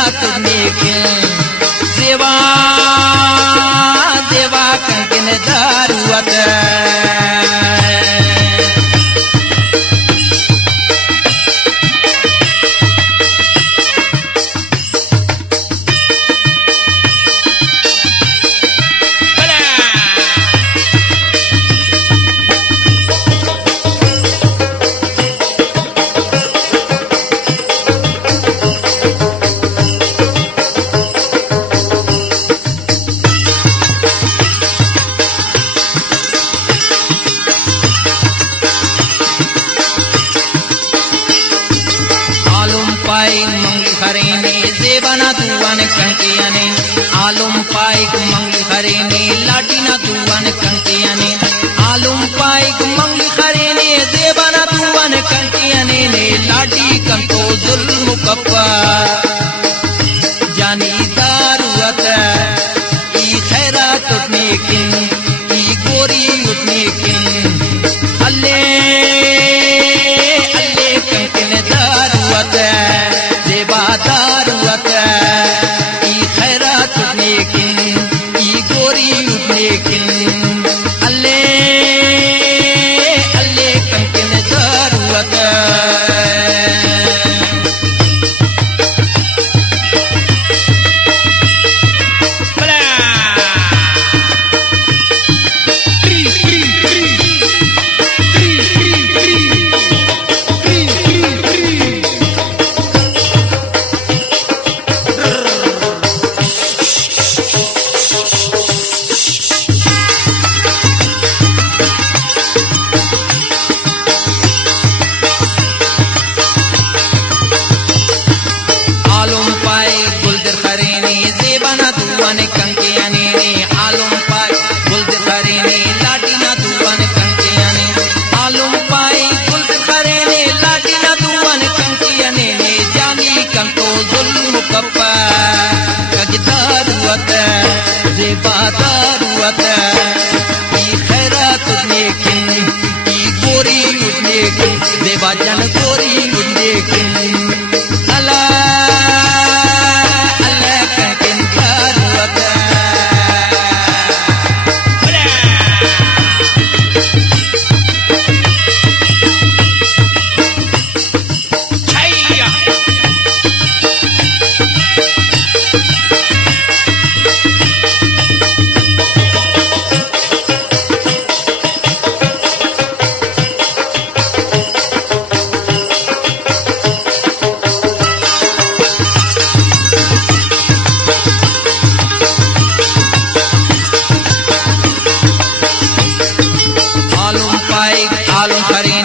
खैरात नेकिन सेवा देवा कंकिन दारुवत कंकियाने आलम पाइक मंगली खरेने लाटीना तुवन कंकियाने आलम पाइक मंगली खरेने जेबाना तुवन कंकियाने ने लाटी कंतो जुल्म कप्पा जानी दारुवत ई खैरात उठने किन ई गोरी उठने किन अल्ले अल्ले कंकिन दारुवत जेबा दारुवत दारुवत ई खैरात नेकिन ई गोरी नेकिन देवा जन गोरी नेकिन अला अल्लाह कंकिन दारुवत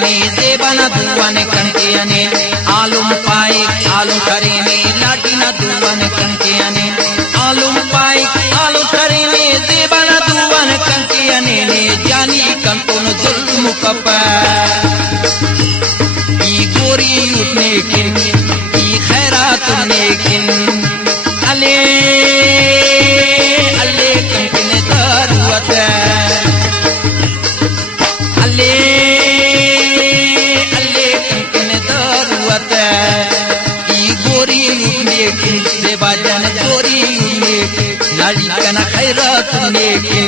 दुवन कंकियाने आलम पाइक आलम करेने लाटीना दुवन कंकियाने आलम पाइक आलम करेने देवाना दुवन कंकियाने ने जानी कंकोन जुल्म कपा ई गोरी उठने किन ई खैरात नेकिन अले अले कंकिन दारुवत अले देवा जन गोरी लाड़ी कना खैरात नेकिन